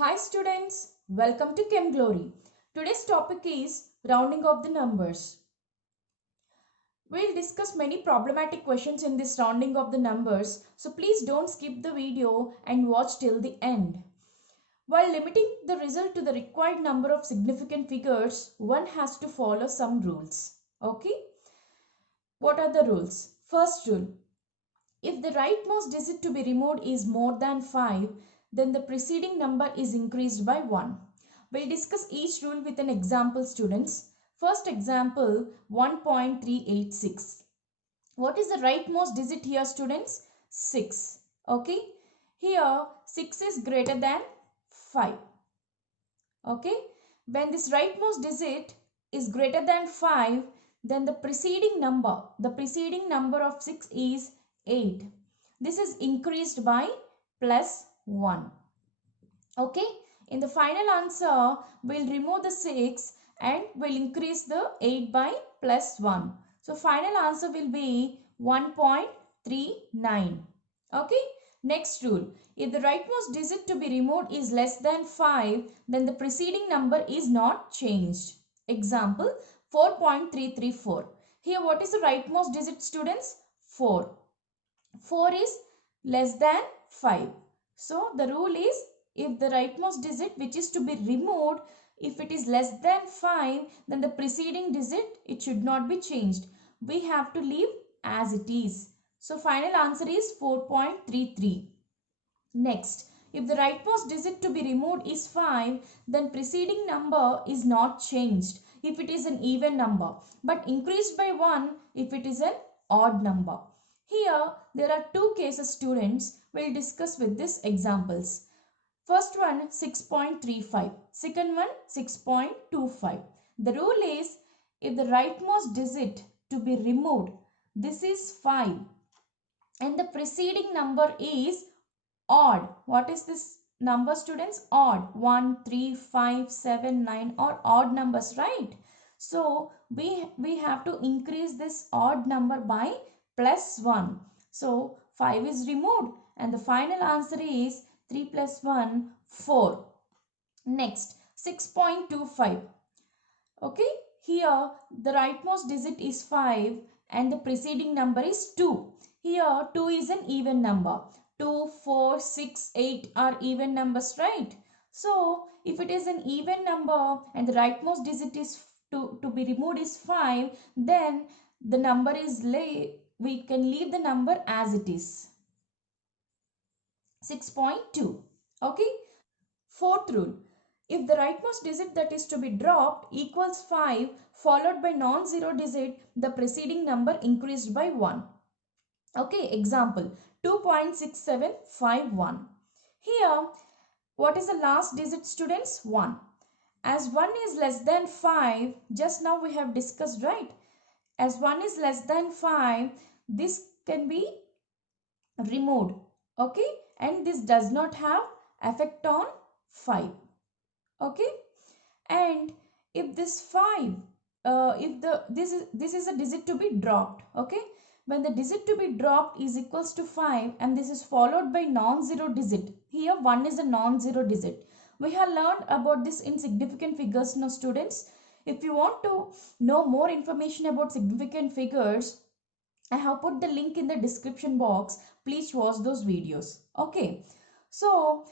Hi students, welcome to Chem Glory. Today's topic is rounding of the numbers. We'll discuss many problematic questions in this rounding of the numbers, so please don't skip the video and watch till the end. While limiting the result to the required number of significant figures, one has to follow some rules. Okay? What are the rules? First rule. If the rightmost digit to be removed is more than 5, then the preceding number is increased by 1. We'll discuss each rule with an example, students. First example, 1.386. What is the rightmost digit here, students? 6. Okay. Here, 6 is greater than 5. Okay. When this rightmost digit is greater than 5, then the preceding number of 6 is 8. This is increased by plus 1. Okay. In the final answer, we'll remove the 6 and we'll increase the 8 by plus 1. So final answer will be 1.39. Okay. Next rule. If the rightmost digit to be removed is less than 5, then the preceding number is not changed. Example 4.334. Here what is the rightmost digit, students? 4. 4 is less than 5. So the rule is, if the rightmost digit which is to be removed, if it is less than 5, then the preceding digit, it should not be changed. We have to leave as it is. So final answer is 4.33. Next, if the rightmost digit to be removed is 5, then preceding number is not changed if it is an even number, but increased by 1 if it is an odd number. Here, there are two cases, students. We'll discuss with these examples. First one, 6.35. Second one, 6.25. The rule is, if the rightmost digit to be removed, this is 5, and the preceding number is odd. What is this number, students? Odd. 1, 3, 5, 7, 9 are odd numbers, right? So we have to increase this odd number by plus 1. So 5 is removed and the final answer is 3 plus 1, 4. Next, 6.25. Okay, here the rightmost digit is 5 and the preceding number is 2. Here 2 is an even number. 2, 4, 6, 8 are even numbers, right? So if it is an even number and the rightmost digit is to be removed is 5, then the number is we can leave the number as it is. 6.2. Okay. Fourth rule. If the rightmost digit that is to be dropped equals 5 followed by non-zero digit, the preceding number increased by 1. Okay, example 2.6751. Here, what is the last digit, students? 1. As 1 is less than 5, just now we have discussed, right? As 1 is less than 5, this can be removed. Okay, and this does not have effect on 5. Okay, and if this 5, this is a digit to be dropped. Okay, when the digit to be dropped is equals to 5 and this is followed by non-zero digit. Here 1 is a non-zero digit. We have learned about this in significant figures now, students. If you want to know more information about significant figures, I have put the link in the description box. Please watch those videos. Okay, so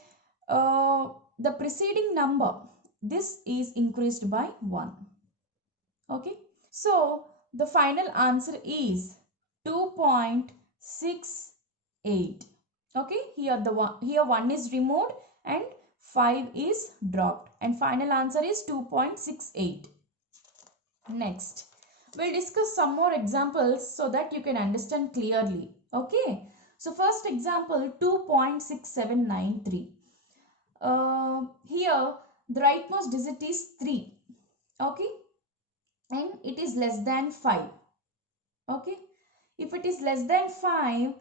the preceding number, this is increased by 1. Okay, so the final answer is 2.68. Okay, here 1 is removed and 5 is dropped, and final answer is 2.68. Next, we'll discuss some more examples so that you can understand clearly. Okay, so first example, 2.6793. Here the rightmost digit is 3. Okay, and it is less than 5. Okay, if it is less than 5,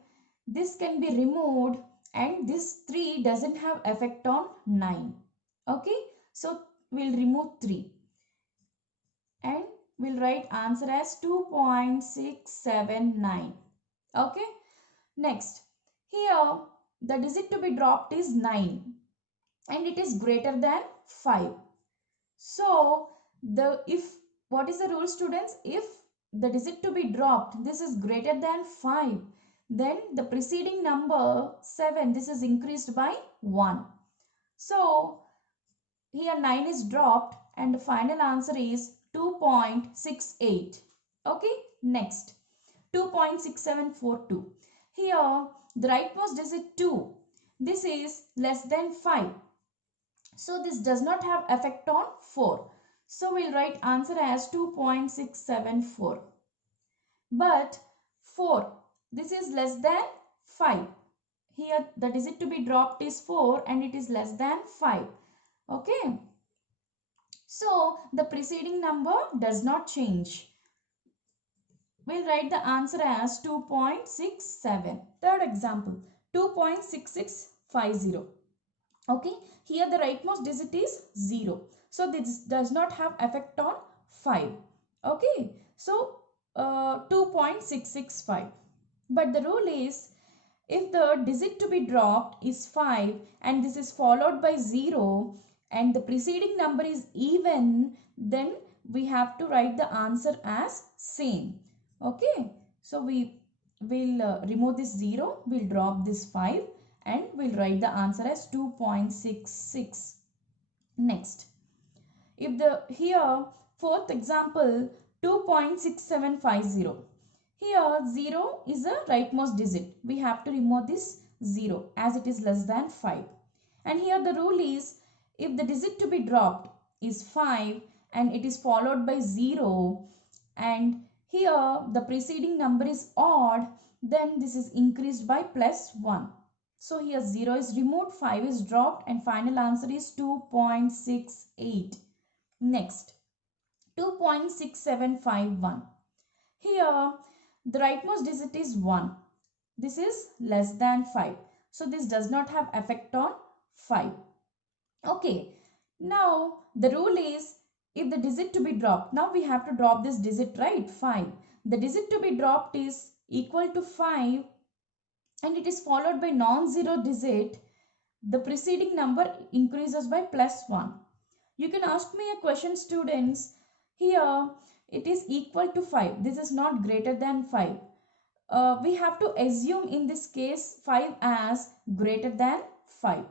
this can be removed and this 3 doesn't have effect on 9. Okay, so we'll remove 3 and we'll write answer as 2.679. Okay, next, here the digit to be dropped is 9 and it is greater than 5. So what is the rule, students? If the digit to be dropped, this is greater than 5, then the preceding number 7, this is increased by 1. So here 9 is dropped and the final answer is 2.68. Okay, next 2.6742. Here the rightmost digit 2. This is less than 5. So this does not have effect on 4. So we'll write answer as 2.674. But 4, this is less than 5. Here the digit to be dropped is 4 and it is less than 5. Okay. So the preceding number does not change. We'll write the answer as 2.67. Third example, 2.6650. Okay, here the rightmost digit is 0. So this does not have effect on 5. Okay, so 2.665. But the rule is, if the digit to be dropped is 5 and this is followed by 0 and the preceding number is even, then we have to write the answer as same. Okay, so we will remove this 0, we'll drop this 5 and we'll write the answer as 2.66. Next, if here fourth example, 2.6750. Here 0 is a rightmost digit. We have to remove this 0 as it is less than 5. And here the rule is, if the digit to be dropped is 5 and it is followed by 0 and here the preceding number is odd, then this is increased by plus 1. So here 0 is removed, 5 is dropped and final answer is 2.68. Next, 2.6751. Here the rightmost digit is 1. This is less than 5. So this does not have effect on 5. Okay. Now the rule is, if the digit to be dropped, now we have to drop this digit, right? 5. The digit to be dropped is equal to 5 and it is followed by non-zero digit. The preceding number increases by plus 1. You can ask me a question, students. Here it is equal to 5. This is not greater than 5. We have to assume in this case 5 as greater than 5.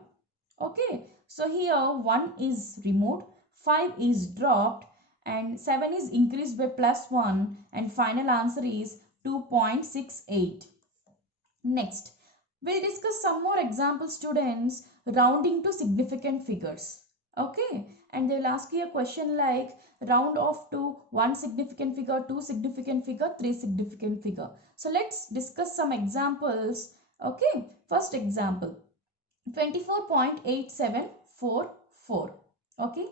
Okay, so here 1 is removed, 5 is dropped and 7 is increased by plus 1 and final answer is 2.68. Next, we'll discuss some more example, students, rounding to significant figures. Okay, and they'll ask you a question like round off to 1 significant figure, 2 significant figure, 3 significant figure. So let's discuss some examples. Okay, first example, 24.8744. Okay,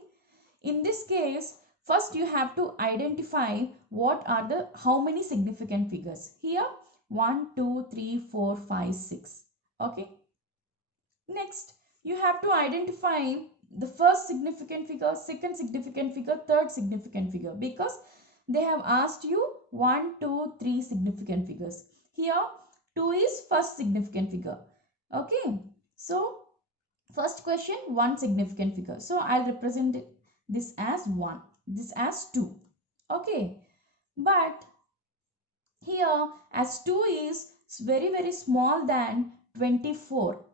in this case, first you have to identify what are the how many significant figures. Here 1, 2, 3, 4, 5, 6. Okay. Next, you have to identify the first significant figure, second significant figure, third significant figure, because they have asked you 1, 2, 3 significant figures. Here 2 is first significant figure. Okay. So first question, 1 significant figure. So I'll represent this as 1, this as 2. Okay. But here as 2 is very small than 24.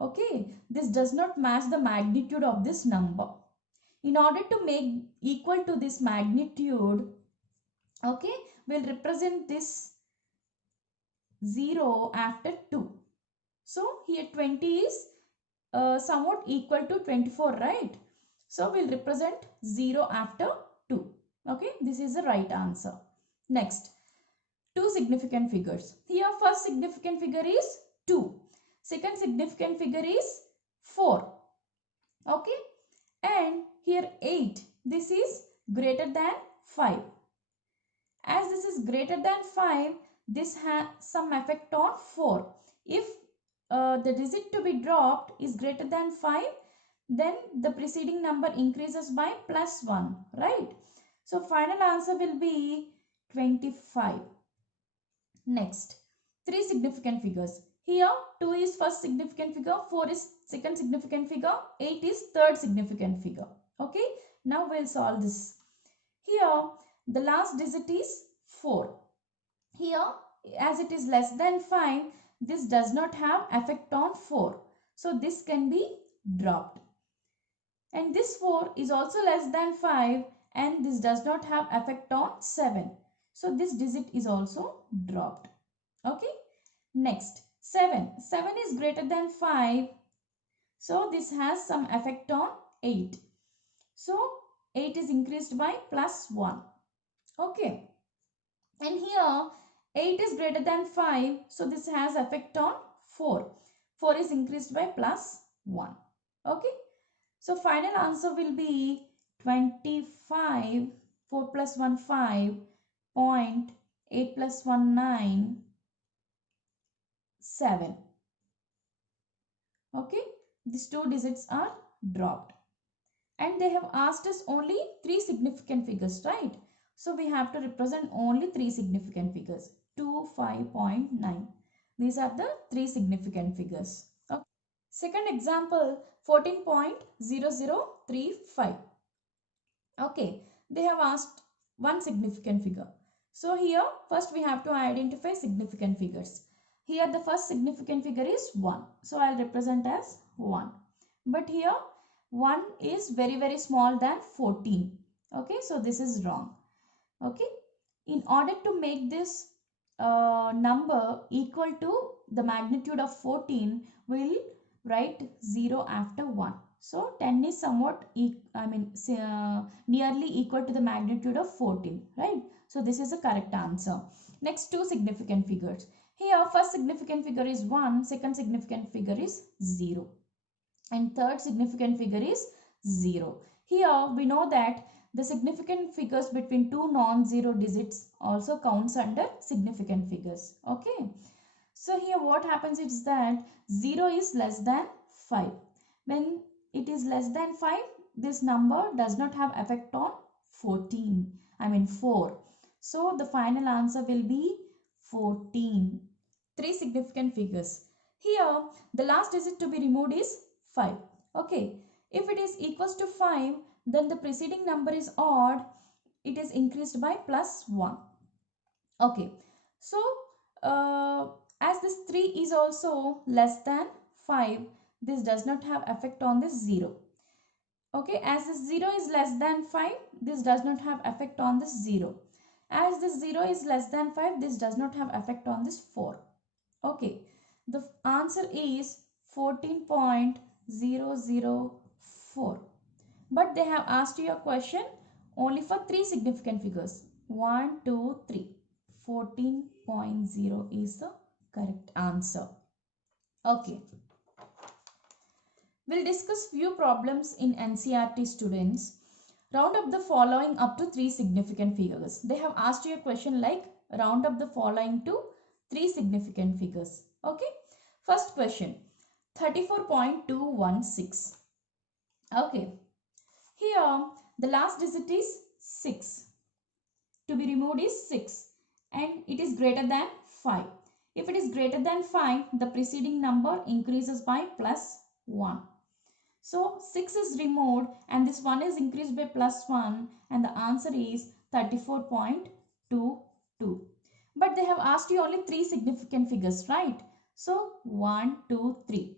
Okay, this does not match the magnitude of this number. In order to make equal to this magnitude, okay, we'll represent this 0 after 2. So here 20 is somewhat equal to 24, right? So we'll represent 0 after 2. Okay, this is the right answer. Next, 2 significant figures. Here first significant figure is 2. Second significant figure is 4. Okay. And here 8. This is greater than 5. As this is greater than 5, this has some effect on 4. If the digit to be dropped is greater than 5, then the preceding number increases by plus 1. Right. So final answer will be 25. Next, 3 significant figures. Here 2 is first significant figure, 4 is second significant figure, 8 is third significant figure. Okay, now we'll solve this. Here the last digit is 4. Here as it is less than 5, this does not have effect on 4. So this can be dropped. And this 4 is also less than 5 and this does not have effect on 7. So this digit is also dropped. Okay. Next 7. 7 is greater than 5. So this has some effect on 8. So 8 is increased by plus 1. Okay. And here 8 is greater than 5. So this has effect on 4. 4 is increased by plus 1. Okay. So final answer will be 25. 4 plus 1 5. 8 plus 1 9. 7. Okay. These two digits are dropped. And they have asked us only 3 significant figures, right? So we have to represent only 3 significant figures. 2, 5.9. These are the 3 significant figures. Okay. Second example, 14.0035. Okay, they have asked one significant figure. So here first we have to identify significant figures. Here the first significant figure is 1. So I'll represent as 1. But here 1 is very small than 14. Okay, so this is wrong. Okay, in order to make this number equal to the magnitude of 14, we'll write 0 after 1. So 10 is somewhat nearly equal to the magnitude of 14, right? So this is the correct answer. Next, two significant figures. Here first significant figure is 1, second significant figure is 0, and third significant figure is 0. Here we know that the significant figures between two non-zero digits also counts under significant figures. Okay. So here what happens is that 0 is less than 5. When it is less than 5, this number does not have effect on 4. So the final answer will be 14. Three significant figures. Here the last digit to be removed is 5. Okay. If it is equals to 5, then the preceding number is odd. It is increased by plus 1. Okay. So as this 3 is also less than 5, this does not have effect on this 0. Okay, as this 0 is less than 5, this does not have effect on this 0. As this 0 is less than 5, this does not have effect on this 4. Okay, the answer is 14.004. But they have asked you a question only for 3 significant figures. 1, 2, 3. 14.0 is the correct answer. Okay. We'll discuss few problems in NCERT students. Round up the following up to 3 significant figures. They have asked you a question like round up the following to 3 significant figures. Okay. First question, 34.216. Okay. Here the last digit is 6. To be removed is 6 and it is greater than 5. If it is greater than 5, the preceding number increases by plus 1. So 6 is removed and this 1 is increased by plus 1 and the answer is 34.22. But they have asked you only 3 significant figures, right? So 1, 2, 3.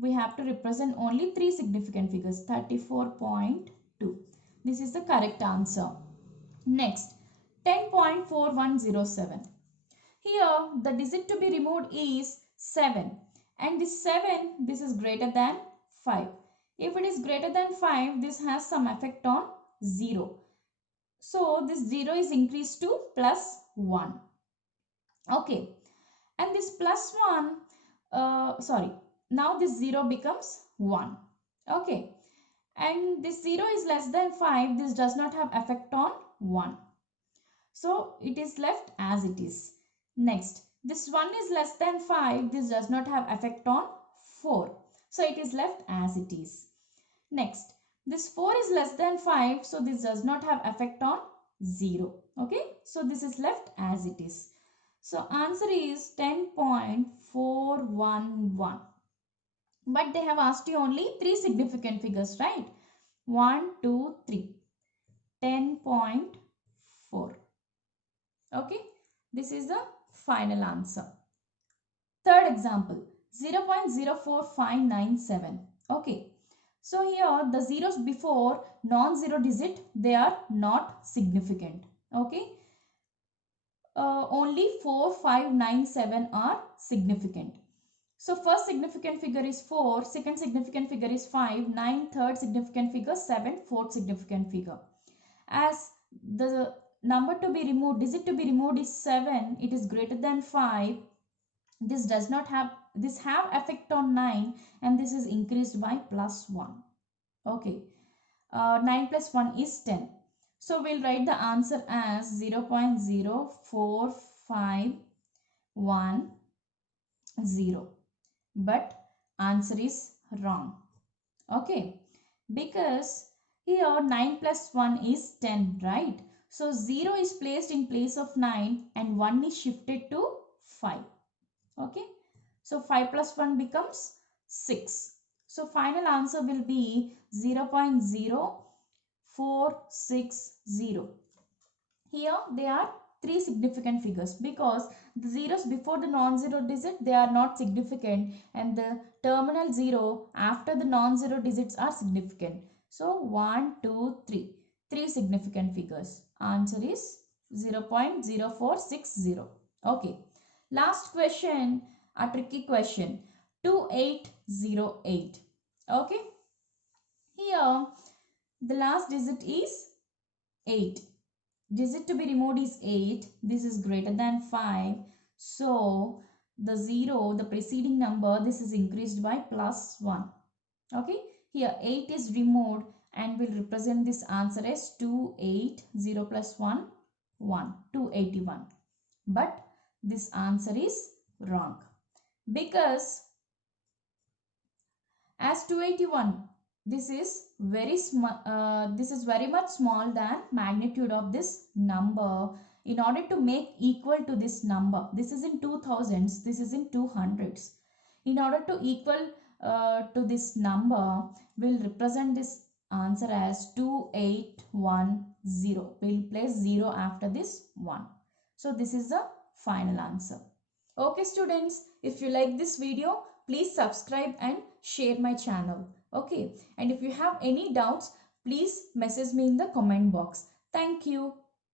We have to represent only 3 significant figures, 34.2. This is the correct answer. Next, 10.4107. Here the digit to be removed is 7 and this 7, this is greater than 5. If it is greater than 5, this has some effect on 0. So this 0 is increased to plus 1. Okay. And this plus 1, now this 0 becomes 1. Okay. And this 0 is less than 5, this does not have effect on 1. So it is left as it is. Next, this 1 is less than 5, this does not have effect on 4. So it is left as it is. Next, this 4 is less than 5, so this does not have effect on 0. Okay, so this is left as it is. So answer is 10.4107. 411. But they have asked you only 3 significant figures, right? 1, 2, 3. 10.4. Okay, this is the final answer. Third example, 0.04597. Okay, so here the zeros before non-zero digit, they are not significant. Okay, only 4, 5, 9, 7 are significant. So first significant figure is 4, second significant figure is 5, 9, third significant figure 7, fourth significant figure. As the number to be removed, digit to be removed is 7, it is greater than 5. This does not have, this have effect on 9 and this is increased by +1. Okay, 9 plus 1 is 10. So we'll write the answer as 0.04510. But answer is wrong. Okay, because here 9 plus 1 is 10, right? So 0 is placed in place of 9 and 1 is shifted to 5. Okay, so 5 plus 1 becomes 6. So final answer will be 0.0460. Here they are 3 significant figures because the zeros before the non-zero digit, they are not significant, and the terminal 0 after the non-zero digits are significant. So 1, 2, 3. 3 significant figures. Answer is 0.0460. Okay. Last question, a tricky question. 2808. Okay. Here the last digit is 8. Digit to be removed is 8. This is greater than 5. So the 0, the preceding number, this is increased by +1. Okay. Here 8 is removed and will represent this answer as 280 plus 1, 1. 281. But this answer is wrong. Because as 281, this is very much small than magnitude of this number. In order to make equal to this number, this is in 2000s, this is in 200s. In order to equal to this number, we'll represent this answer as 2810. We'll place 0 after this 1. So this is the final answer. Okay students, if you like this video, please subscribe and share my channel. Okay, and if you have any doubts, please message me in the comment box. Thank you.